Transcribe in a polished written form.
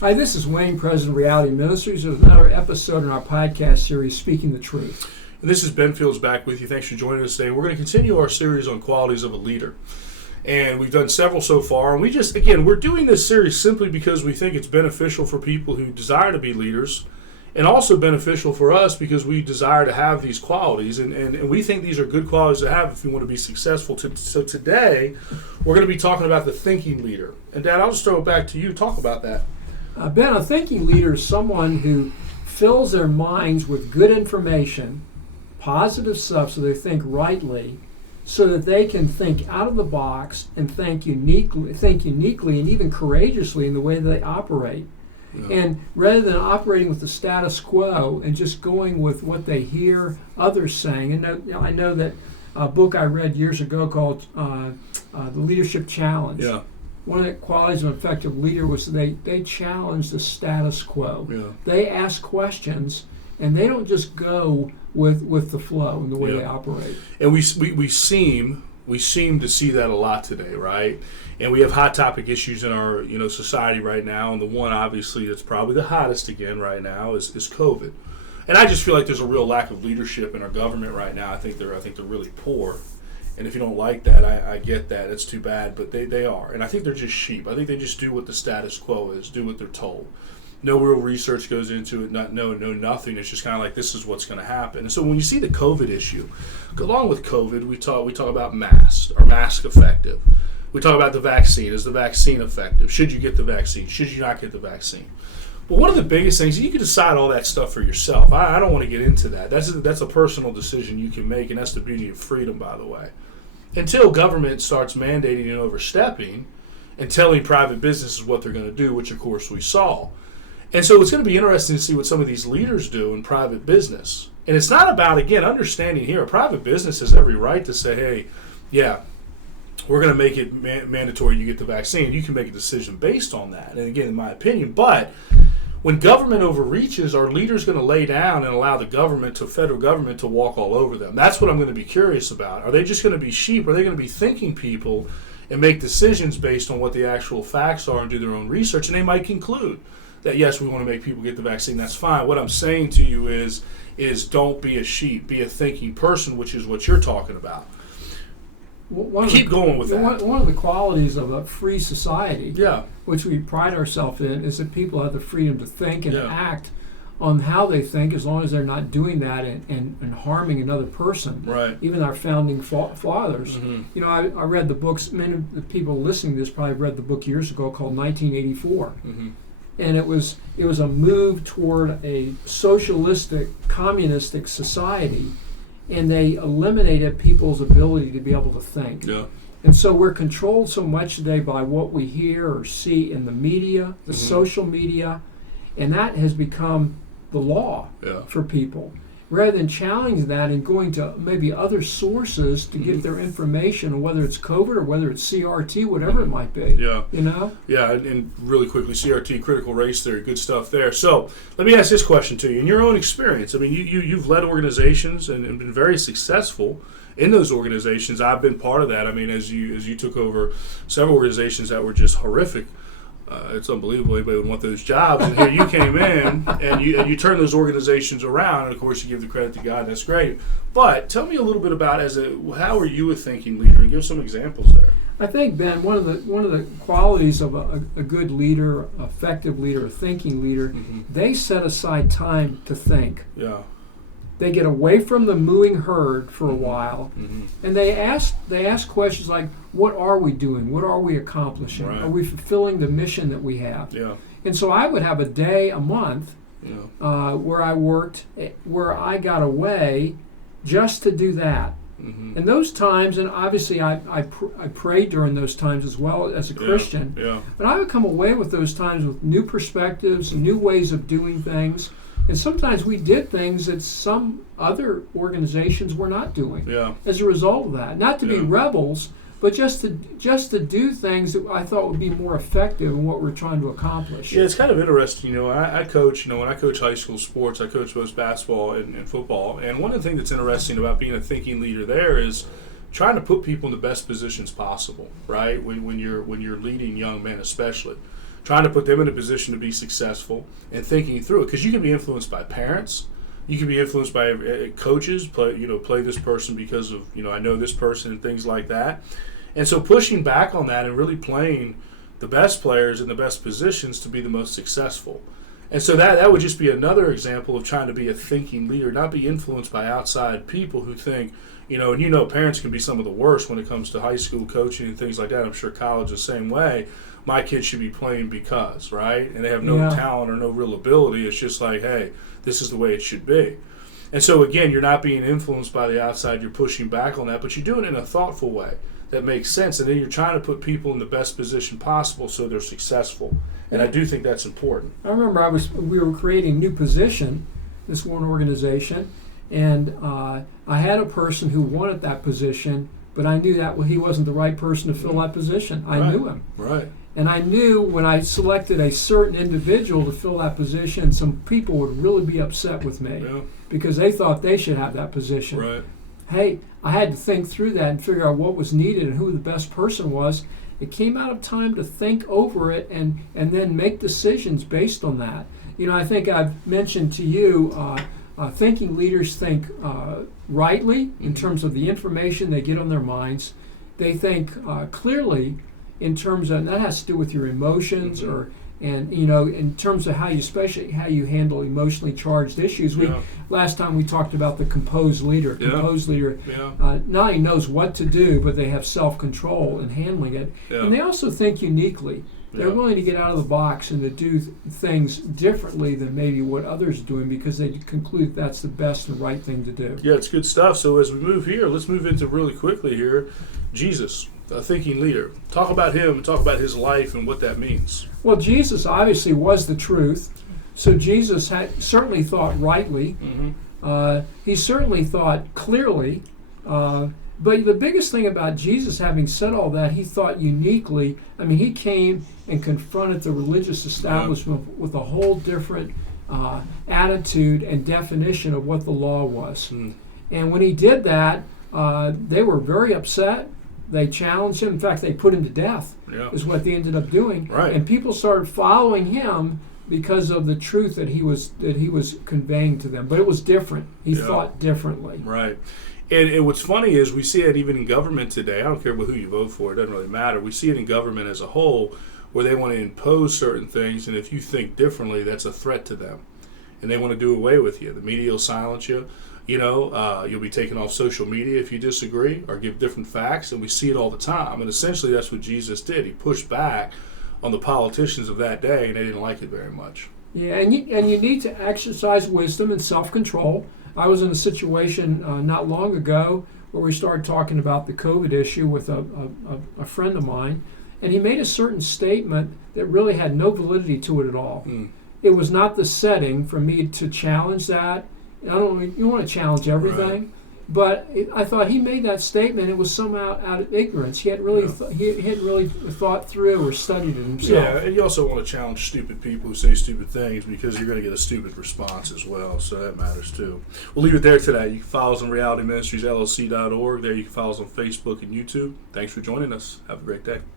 Hi, this is Wayne, President of Reality Ministries, with another episode in our podcast series, Speaking the Truth. And this is Ben Fields back with you. Thanks for joining us today. We're going to continue our series on qualities of a leader. And we've done several so far. And we're doing this series simply because we think it's beneficial for people who desire to be leaders, and also beneficial for us because we desire to have these qualities. And we think these are good qualities to have if you want to be successful. So today, we're going to be talking about the thinking leader. And Dad, I'll just throw it back to you. Talk about that. Ben, a thinking leader is someone who fills their minds with good information, positive stuff, so they think rightly, so that they can think out of the box and think uniquely, and even courageously in the way they operate. Yeah. And rather than operating with the status quo and just going with what they hear others saying, and I know that a book I read years ago called The Leadership Challenge. Yeah. One of the qualities of an effective leader was they challenge the status quo. Yeah. They ask questions, and they don't just go with the flow and the way they operate. And we seem to see that a lot today, right? And we have hot topic issues in our society right now, and the one obviously that's probably the hottest again right now is COVID. And I just feel like there's a real lack of leadership in our government right now. I think they're really poor. And if you don't like that, I get that. It's too bad, but they are. And I think they're just sheep. I think they just do what the status quo is, do what they're told. No real research goes into it, nothing. It's just kind of like, this is what's going to happen. And so when you see the COVID issue, along with COVID, we talk about masks. Are masks effective? We talk about the vaccine. Is the vaccine effective? Should you get the vaccine? Should you not get the vaccine? But one of the biggest things, you can decide all that stuff for yourself. I don't want to get into that. That's a personal decision you can make, and that's the beauty of freedom, by the way. Until government starts mandating and overstepping and telling private businesses what they're going to do, which of course we saw. And so it's going to be interesting to see what some of these leaders do in private business. And it's not about, again, understanding here, a private business has every right to say, hey, yeah, we're going to make it mandatory you get the vaccine. You can make a decision based on that. And again, in my opinion, but when government overreaches, are leaders going to lay down and allow the federal government to walk all over them? That's what I'm going to be curious about. Are they just going to be sheep? Are they going to be thinking people and make decisions based on what the actual facts are and do their own research? And they might conclude that, yes, we want to make people get the vaccine. That's fine. What I'm saying to you is don't be a sheep. Be a thinking person, which is what you're talking about. Keep going with that. One of the qualities of a free society, which we pride ourselves in, is that people have the freedom to think and act on how they think, as long as they're not doing that and harming another person. Right. Even our founding fathers. Mm-hmm. I read the books. Many of the people listening to this probably read the book years ago called 1984. Mm-hmm. And it was a move toward a socialistic, communistic society. And they eliminated people's ability to be able to think. Yeah. And so we're controlled so much today by what we hear or see in the media, the social media, and that has become the law for people. Rather than challenging that and going to maybe other sources to get their information, whether it's COVID or whether it's CRT, whatever it might be. Yeah. Yeah, and really quickly, CRT, critical race theory, good stuff there. So let me ask this question to you. In your own experience, I mean, you've led organizations and been very successful in those organizations. I've been part of that. I mean, as you took over several organizations that were just horrific. It's unbelievable anybody would want those jobs. And here you came in and you turn those organizations around. And of course, you give the credit to God. That's great. But tell me a little bit about how are you a thinking leader, and give some examples there. I think, Ben, one of the qualities of a good leader, effective leader, a thinking leader, they set aside time to think. Yeah. They get away from the mooing herd for a while, and they ask questions like, what are we doing? What are we accomplishing? Right. Are we fulfilling the mission that we have? Yeah. And so I would have a day, a month, where I worked, where I got away just to do that. And those times, and obviously I prayed during those times as well as a Christian, but I would come away with those times with new perspectives, new ways of doing things. And sometimes we did things that some other organizations were not doing as a result of that. Not to be rebels, but just to do things that I thought would be more effective in what we're trying to accomplish. Yeah, it's kind of interesting. I coach. When I coach high school sports, I coach both basketball and football. And one of the things that's interesting about being a thinking leader there is trying to put people in the best positions possible. Right, when you're leading young men, especially. trying to put them in a position to be successful and thinking through it. Because you can be influenced by parents. You can be influenced by coaches, play this person because of, I know this person and things like that. And so pushing back on that and really playing the best players in the best positions to be the most successful. And so that would just be another example of trying to be a thinking leader, not be influenced by outside people who think, and parents can be some of the worst when it comes to high school coaching and things like that. I'm sure college the same way. My kid should be playing because, right? And they have no talent or no real ability. It's just like, hey, this is the way it should be. And so, again, you're not being influenced by the outside. You're pushing back on that, but you're doing it in a thoughtful way that makes sense. And then you're trying to put people in the best position possible so they're successful. And I do think that's important. I remember we were creating a new position, this one organization, and I had a person who wanted that position, but I knew that he wasn't the right person to fill that position. I knew him. Right. And I knew when I selected a certain individual to fill that position, some people would really be upset with me because they thought they should have that position. Right. Hey, I had to think through that and figure out what was needed and who the best person was. It came out of time to think over it and then make decisions based on that. I think I've mentioned to you, thinking leaders think rightly in terms of the information they get on their minds. They think clearly in terms of, and that has to do with your emotions in terms of especially how you handle emotionally charged issues. Last time we talked about the composed leader. Composed leader not only knows what to do, but they have self-control in handling it. And they also think uniquely. They're willing to get out of the box and to do things differently than maybe what others are doing because they conclude that's the best and right thing to do. Yeah, it's good stuff. So as we move here, let's move into really quickly here, Jesus, a thinking leader. Talk about him, talk about his life and what that means. Well, Jesus obviously was the truth. So Jesus had certainly thought rightly. He certainly thought clearly. But the biggest thing about Jesus having said all that, he thought uniquely. I mean, he came and confronted the religious establishment with a whole different attitude and definition of what the law was. And when he did that, they were very upset. They challenged him. In fact, they put him to death, is what they ended up doing. Right. And people started following him because of the truth that he was conveying to them. But it was different. He thought differently. Right. And what's funny is we see it even in government today. I don't care who you vote for. It doesn't really matter. We see it in government as a whole where they want to impose certain things, and if you think differently, that's a threat to them. And they want to do away with you. The media will silence you. You'll be taken off social media if you disagree or give different facts, and we see it all the time. And essentially that's what Jesus did. He pushed back on the politicians of that day, and they didn't like it very much. Yeah, and you need to exercise wisdom and self-control. I was in a situation not long ago where we started talking about the COVID issue with a friend of mine, and he made a certain statement that really had no validity to it at all. It was not the setting for me to challenge that. You want to challenge everything, but I thought he made that statement. It was somehow out of ignorance. He hadn't really thought through or studied it himself. Yeah, and you also want to challenge stupid people who say stupid things because you're going to get a stupid response as well. So that matters too. We'll leave it there today. You can follow us on realityministriesllc.org. There you can follow us on Facebook and YouTube. Thanks for joining us. Have a great day.